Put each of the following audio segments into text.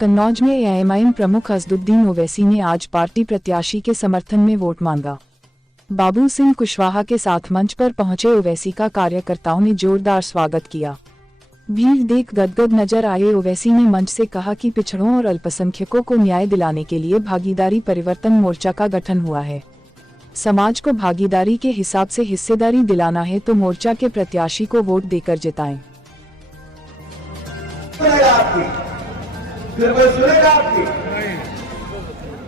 कन्नौज में एआईएमआईएम प्रमुख असदुद्दीन ओवैसी ने आज पार्टी प्रत्याशी के समर्थन में वोट मांगा। बाबू सिंह कुशवाहा के साथ मंच पर पहुंचे ओवैसी का कार्यकर्ताओं ने जोरदार स्वागत किया। भीड़ देख गदगद नजर आए ओवैसी ने मंच से कहा कि पिछड़ों और अल्पसंख्यकों को न्याय दिलाने के लिए भागीदारी परिवर्तन मोर्चा का गठन हुआ है। समाज को भागीदारी के हिसाब से हिस्सेदारी दिलाना है तो मोर्चा के प्रत्याशी को वोट देकर जिताएं। फिर कोई सुनेगा आपकी?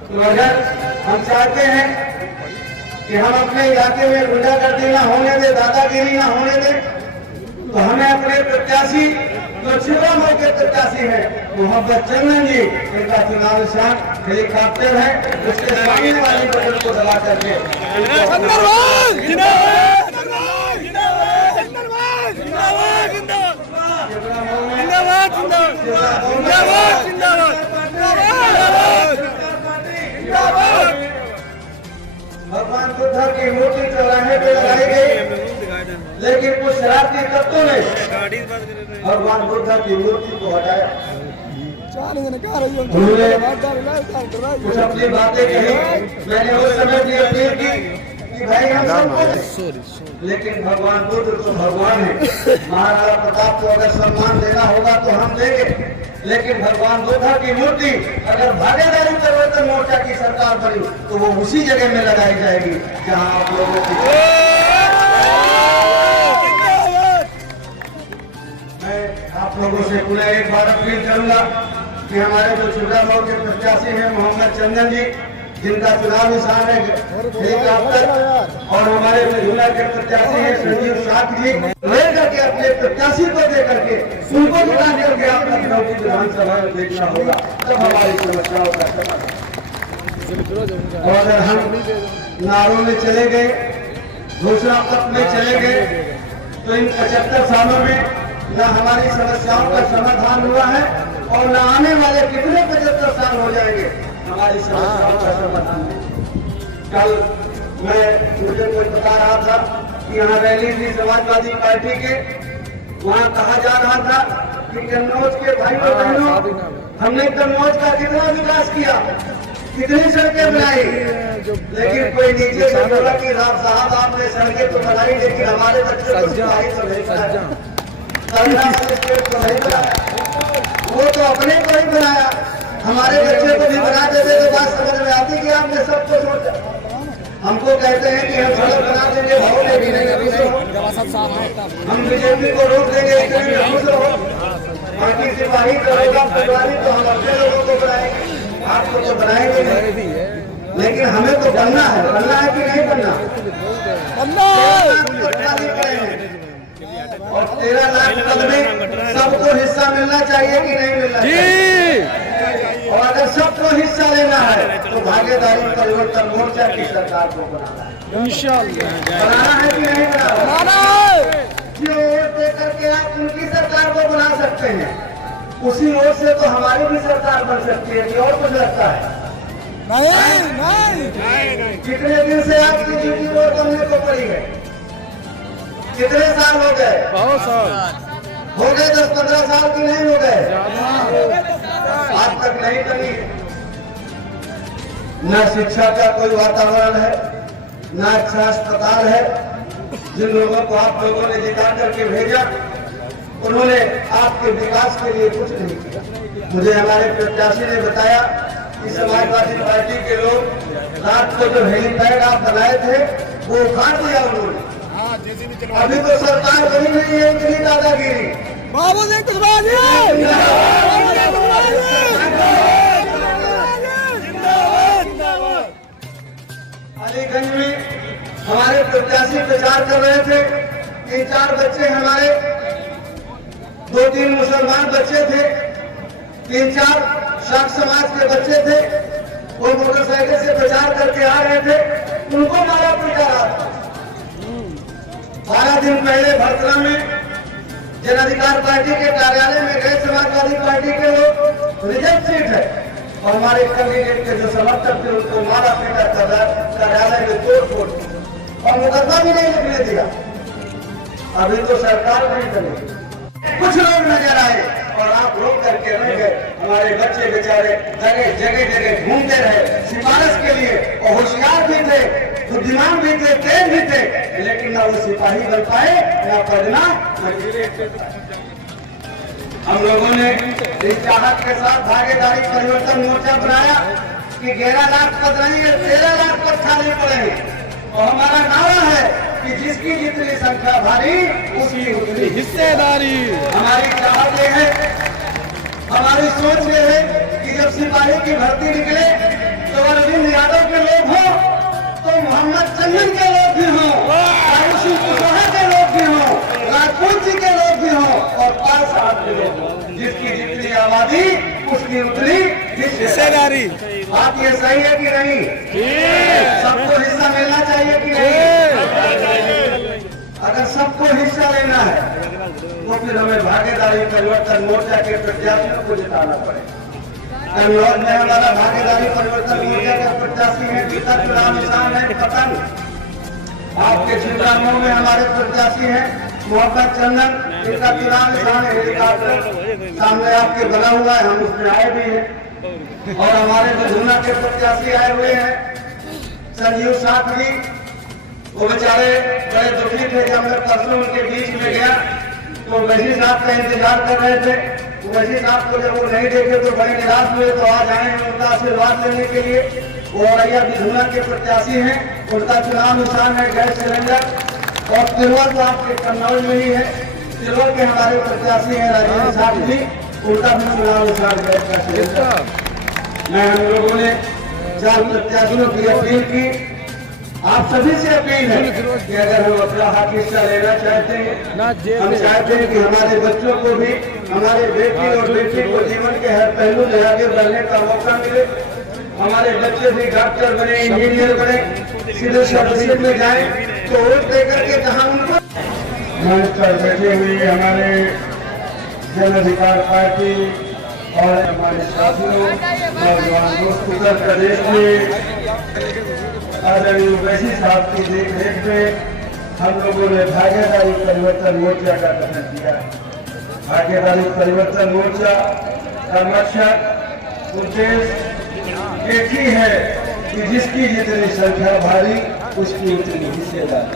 तो अगर हम चाहते हैं कि हम अपने इलाके में गुंडागर्दी ना होने दे, दादागिरी ना होने दे, तो हमें अपने प्रत्याशी जो छिपरा मोड़ के प्रत्याशी है मोहम्मद चंदन जी, इनका चुनाव निशान हेलीकॉप्टर है, उसके सामने वाली बटन को दबा करके भगवान बुद्ध की मूर्ति चौराहे पे लगाई गई, लेकिन कुछ शरारती तत्वों ने भगवान बुद्ध की मूर्ति को हटाया। उन्होंने कुछ अपनी बातें कही। मैंने उस समय भी अपील की कि भाई हम सबको, लेकिन भगवान बुद्ध तो भगवान है। महाराणा प्रताप को अगर सम्मान देना होगा तो हम देंगे, लेकिन भगवान बुद्ध की मूर्ति अगर भागीदारी परिवर्तन मोर्चा की सरकार बनी तो वो उसी जगह में लगाई जाएगी जहां आप लोगों की। मैं आप लोगों से पुनः एक बार अपील करूंगा कि हमारे जो छिबरा मोड़ के प्रत्याशी हैं मोहम्मद चंदन जी, जिनका चुनाव निशान है हेलीकॉप्टर, और हमारे मजूला के प्रत्याशी हैं संजीव साथ जी, रह करके अपने प्रत्याशी को दे करके उनको जिता करके आप लखनऊ की विधानसभा में देखना होगा, तब हमारी समस्याओं का समाधान। और अगर हम नारों में चले गए, घोषणा पत्र में चले गए, तो इन 75 सालों में न हमारी समस्याओं का समाधान हुआ है और न आने वाले कितने 75 साल हो जाएंगे हमारी समस्याओं का समाधान। कल मुझे कोई बता रहा था कि यहाँ रैली थी समाजवादी पार्टी के, वहाँ कहा जा रहा था कि कन्नौज के भाइयों बहनों, हमने कन्नौज का कितना विकास किया, कितनी सड़कें बनाई, लेकिन कोई नीचे से बोला कि साहब आपने सड़कें तो बनाई, लेकिन हमारे बच्चे वो तो अपने को ही बनाया, हमारे बच्चे को भी बना देते तो बात समझ में आती कि आपने सबको सोचा। हमको कहते हैं कि हम सड़क बना देंगे, भाव भी नहीं, हम बीजेपी को रोक देंगे, बाकी सिपाही करेगा पटवारी तो हम अपने लोगों को बनाएंगे, आपको तो बनाएंगे नहीं। लेकिन हमें तो बनना है कि नहीं बनना? और 13 लाख पद में सबको हिस्सा मिलना चाहिए कि नहीं मिलना चाहिए? और अगर सबको हिस्सा लेना है तो भागीदारी परिवर्तन मोर्चा की सरकार को बनाना है, बनाना है कि नहीं बनाना? जो वोट दे करके आप उनकी सरकार को बना सकते हैं, उसी वोट से तो हमारी भी सरकार बन सकती है कि और कुछ लगता है? नहीं। कितने दिन से आपकी ड्यूटी वोट करने को पड़ी है? कितने साल हो गए? बहुत साल हो गए, 10-15 साल की नहीं हो गए? आज तक नहीं बनी। न शिक्षा का कोई वातावरण है, न अच्छा अस्पताल है। जिन लोगों को आप लोगों ने जिता करके भेजा, उन्होंने आपके विकास के लिए कुछ नहीं किया। मुझे हमारे प्रत्याशी ने बताया कि समाजवादी पार्टी के लोग रात को जो हेलीपैड आप बनाए थे वो उखाड़ दिया उन्होंने। अभी तो सरकार बनी नहीं है, इतनी दादागिरी। बाबू सिंह कुशवाहा अलीगंज में हमारे प्रत्याशी प्रचार कर रहे थे, 3-4 बच्चे हमारे, 2-3 मुसलमान बच्चे थे, 3-4 शाक समाज के बच्चे थे, वो मोटरसाइकिल से प्रचार करके आ रहे थे, उनको मारा पीटा रहा था। 12 दिन पहले भरतरा में जन अधिकार पार्टी के कार्यालय में गए समाजवादी पार्टी के लोग, रिजर्व सीट है, और हमारे कैंडिडेट के जो समर्थक थे उनको मारा पीटा कार्यालय में तोड़-फोड़ और मुकदमा भी नहीं लिखने दिया। अभी तो सरकार नहीं बनी। कुछ लोग नजर आए और आप रोक करके रह गए। हमारे बच्चे बेचारे जगह घूमते रहे सिफारिश के लिए, और होशियार भी थे, बुद्धिमान भी थे, तेज भी थे, लेकिन ना वो सिपाही बन पाए, ना पढ़ना। हम लोगों ने इस चाहत के साथ भागीदारी परिवर्तन मोर्चा बनाया कि 11 लाख पद नहीं है, 13 लाख पद खाली पड़े हैं। और हमारा नारा है कि जिसकी जितनी संख्या भारी उसकी उतनी हिस्सेदारी। हमारी चाहत ये है, हमारी सोच ये है कि जब सिपाही की भर्ती निकले तो अरविंद यादव के लोग हों, तो मोहम्मद चंदन के लोग भी हों, बाबू सिंह कुशवाहा के लोग भी हों, राजपूत जी के लोग भी हों, और पाल साहब के लोग हों। जिसकी जितनी आबादी उसकी उतनी हिस्सेदारी। बात ये सही है कि नहीं? सबको हिस्सा मिलना चाहिए कि नहीं? अगर सबको हिस्सा लेना है तो फिर हमें भागीदारी परिवर्तन मोर्चा के प्रत्याशियों को जिताना पड़ेगा। कन्नौज में हमारा भागीदारी परिवर्तन मोर्चा का प्रत्याशी है, जिसका चुनाव निशान है पतंग। आपके छिबरामऊ में हमारे प्रत्याशी हैं मोहम्मद चंदन, जिसका चुनाव निशान है हेलीकॉप्टर। सामने आपके बना हुआ है, हम उसमें आए भी हैं। और हमारे बधूना के प्रत्याशी आए हुए हैं संजीव साथ जी। वो बेचारे बड़े दुखी थे जब मैं परसों उनके बीच में गया तो वैसी साहब का इंतजार कर रहे थे। वैसी साहब को जब वो नहीं देखे तो बड़े निराश हुए, तो आज आए हैं उनका आशीर्वाद लेने के लिए। वो औरैया बधूना के प्रत्याशी हैं, उनका चुनाव निशान है गैस सिलेंडर। और तिरवल तो आपके कन्नौज में ही है, तिरवल के हमारे प्रत्याशी हैं राजेंद्र साहब जी, उनका भी चुनाव निशान गैस का सिलेंडर। मैं हम लोगों ने 4 प्रत्याशियों की अपील की। आप सभी से अपील है कि अगर हम अपना हक हिस्सा लेना चाहते हैं, हम चाहते हैं कि हमारे बच्चों को भी, हमारे बेटी और बेटी को जीवन के हर पहलू में आगे बढ़ने का मौका मिले, हमारे बच्चे भी डॉक्टर बने, इंजीनियर बने, सिविल सर्विस में जाए, तो वोट देकर के जहाँ उनको मंच पर बैठे हुए हमारे जन अधिकार पार्टी और हमारे साथियों नौजवान दोस्त उत्तर प्रदेश में आदरणीय वैसी साहब की देखरेख में हम लोगों ने भागीदारी परिवर्तन मोर्चा का गठन किया। भागीदारी परिवर्तन मोर्चा का मकसद उद्देश्य एक ही है कि जिसकी जितनी संख्या भारी उसकी उतनी हिस्सेदारी।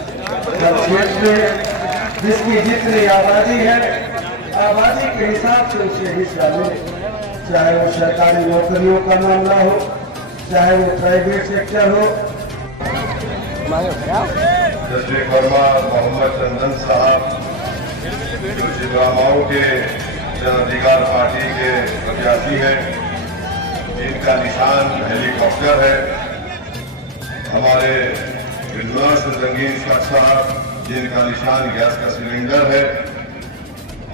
हर क्षेत्र में जिसकी जितनी आबादी है, आबादी के हिसाब से उसे हिस्सा मिले, चाहे वो सरकारी नौकरियों का मामला हो, चाहे वो प्राइवेट सेक्टर हो। जस्टिस वर्मा मोहम्मद चंदन साहब जो छिबरामऊ के जन अधिकार पार्टी के प्रत्याशी हैं, जिनका निशान हेलीकॉप्टर है। हमारे विद्वान रंगीन साहब जिनका निशान गैस का सिलेंडर है,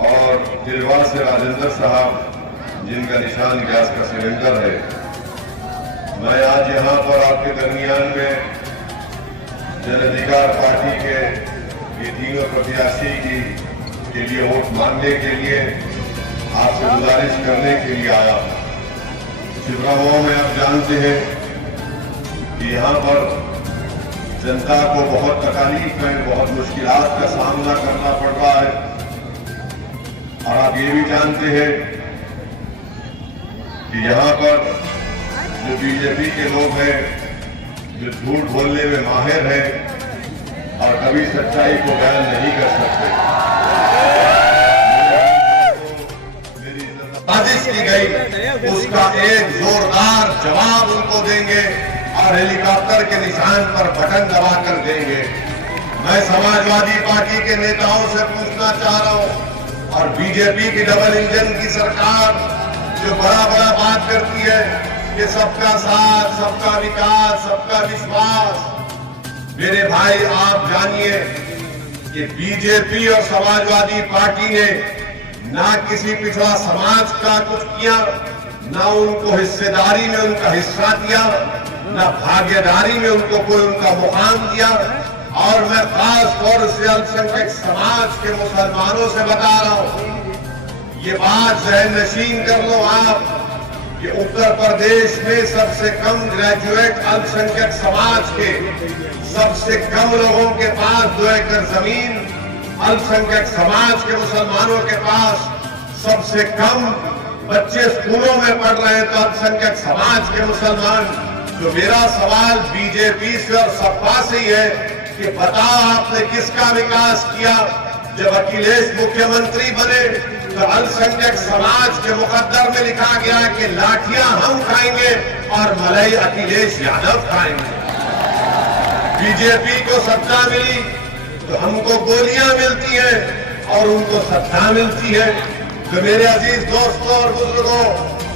और दिलवा से राजेंद्र साहब जिनका निशान गैस का सिलेंडर है। मैं आज यहाँ पर आपके दरमियान में जन अधिकार पार्टी के ये तीनों प्रत्याशी के लिए वोट मांगने के लिए आपसे गुजारिश करने के लिए आया हूँ। छिबरामऊ में आप जानते हैं कि यहाँ पर जनता को बहुत तकलीफ में, बहुत मुश्किलात का सामना करना पड़ रहा है। और आप ये भी जानते हैं कि यहाँ पर जो बीजेपी के लोग हैं, जो झूठ बोलने में माहिर हैं और कभी सच्चाई को बयान नहीं कर सकते, मेरी साजिश की गई उसका एक जोरदार जवाब उनको देंगे और हेलीकॉप्टर के निशान पर बटन दबाकर देंगे। मैं समाजवादी पार्टी के नेताओं से पूछना चाह रहा हूं, और बीजेपी की डबल इंजन की सरकार जो बड़ा बड़ा बात करती है कि सबका साथ, सबका विकास, सबका विश्वास। मेरे भाई आप जानिए कि बीजेपी और समाजवादी पार्टी ने ना किसी पिछड़ा समाज का कुछ किया, ना उनको हिस्सेदारी में उनका हिस्सा दिया, ना भागीदारी में उनको कोई उनका मुकाम दिया। और मैं खास तौर से अल्पसंख्यक समाज के मुसलमानों से बता रहा हूं, ये बात जहन नशीन कर लो आप कि उत्तर प्रदेश में सबसे कम ग्रेजुएट अल्पसंख्यक समाज के, सबसे कम लोगों के पास 2 एकड़ जमीन, अल्पसंख्यक समाज के मुसलमानों के पास सबसे कम बच्चे स्कूलों में पढ़ रहे हैं तो अल्पसंख्यक समाज के मुसलमान। तो मेरा सवाल बीजेपी से और सपा से ही है कि बताओ आपने किसका विकास किया। जब अखिलेश मुख्यमंत्री बने तो अल्पसंख्यक समाज के मुकद्दर में लिखा गया कि लाठियां हम खाएंगे और मलाई अखिलेश यादव खाएंगे। बीजेपी को सत्ता मिली तो हमको गोलियां मिलती हैं और उनको सत्ता मिलती है। तो मेरे अजीज दोस्तों और बुजुर्गों,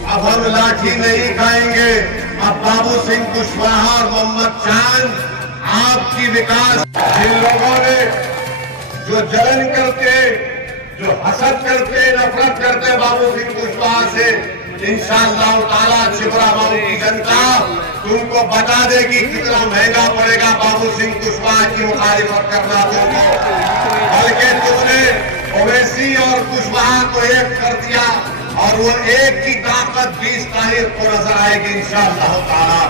अब हम लाठी नहीं खाएंगे। अब बाबू सिंह कुशवाहा और मोहम्मद चांद आपकी विकास, जिन लोगों ने जो जलन करते, जो हसद करते, नफरत करते बाबू सिंह कुशवाहा से, इंशाअल्लाह ताला छिबरामऊ की जनता तुमको बता देगी कितना महंगा पड़ेगा बाबू सिंह कुशवाहा की मुखालिफत करना तुमको। बल्कि तुमने ओवैसी और कुशवाहा को एक कर दिया और वो एक की ताकत 20 तारीख को नजर आएगी इंशाअल्लाह ताला।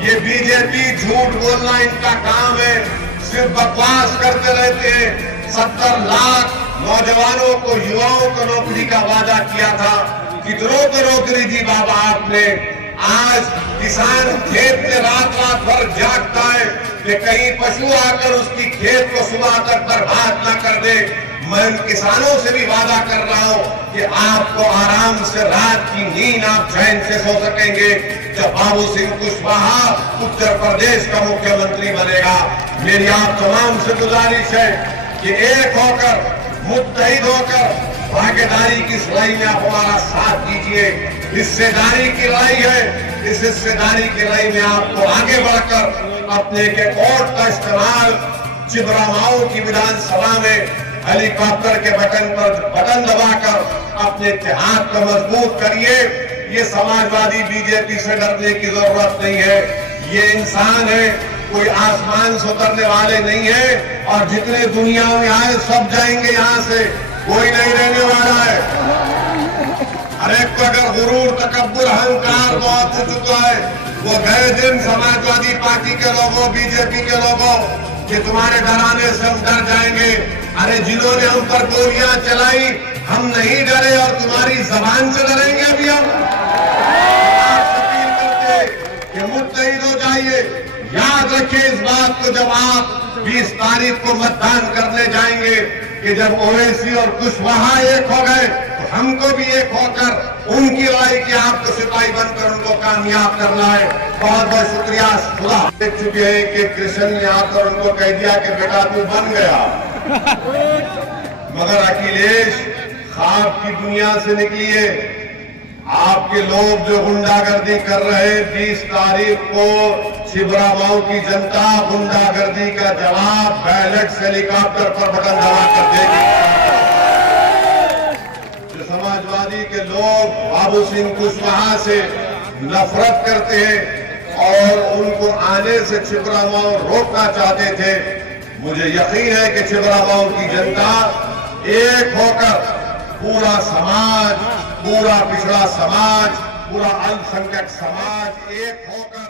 ये बीजेपी झूठ बोलना इनका काम है, सिर्फ बकवास करते रहते हैं। 70 लाख नौजवानों को, युवाओं को नौकरी का वादा किया था, कितनों को नौकरी दी बाबा आपने। आज किसान खेत में रात रात भर जागता है कि कहीं पशु आकर उसकी खेत को सुबह तक बर्बाद न कर दे। मैं उन किसानों से भी वादा कर रहा हूं कि आपको आराम से रात की नींद आप चैन से सो सकेंगे जब बाबू सिंह कुशवाहा उत्तर प्रदेश का मुख्यमंत्री बनेगा। मेरी आप तमाम से गुजारिश है कि एक होकर, मुत्तहिद होकर भागीदारी की इस लड़ाई में आप हमारा साथ दीजिए। हिस्सेदारी की लड़ाई है, इस हिस्सेदारी की लड़ाई में आपको आगे बढ़कर अपने के वोट का इस्तेमाल छिबरामऊ की विधानसभा में हेलीकॉप्टर के बटन दबाकर अपने इत्तेहाद को मजबूत करिए। ये समाजवादी बीजेपी से डरने की जरूरत नहीं है। ये इंसान है, कोई आसमान से उतरने वाले नहीं है और जितने दुनिया में आए सब जाएंगे यहाँ से, कोई नहीं रहने वाला है। हर एक को अगर गुरूर, तकब्बुर, अहंकार बहुत हो चुका है, वो गए दिन समाजवादी पार्टी के लोगों, बीजेपी के लोगों कि तुम्हारे डराने से हम डर जाएंगे। अरे जिन्होंने हम पर गोलियां चलाई हम नहीं डरे और तुम्हारी जबान से डरेंगे अभी हम। आप अपील करते कि मुत्तहिद हो जाइए। याद रखिए इस बात को जब आप 20 तारीख को मतदान करने जाएंगे कि जब ओवैसी और कुशवाहा एक हो गए तो हमको भी एक होकर उनकी लड़ाई की आपको सिपाही बनकर उनको कामयाब करना है। बहुत बहुत शुक्रिया। खुदा देख चुके हैं कि कृष्ण ने आकर उनको कह दिया कि बेटा तू बन गया, मगर अखिलेश ख्वाब की दुनिया से निकलिए। आपके लोग जो गुंडागर्दी कर रहे हैं, 20 तारीख को छिबरामऊ की जनता गुंडागर्दी का जवाब बैलेट से हेलीकॉप्टर पर बटन दबा कर देगी। जो समाजवादी के लोग बाबू सिंह कुशवाहा से नफरत करते हैं और उनको आने से छिबरामऊ रोकना चाहते थे, मुझे यकीन है कि छिबरामऊ की जनता एक होकर, पूरा समाज, पूरा पिछड़ा समाज, पूरा अल्पसंख्यक समाज एक होकर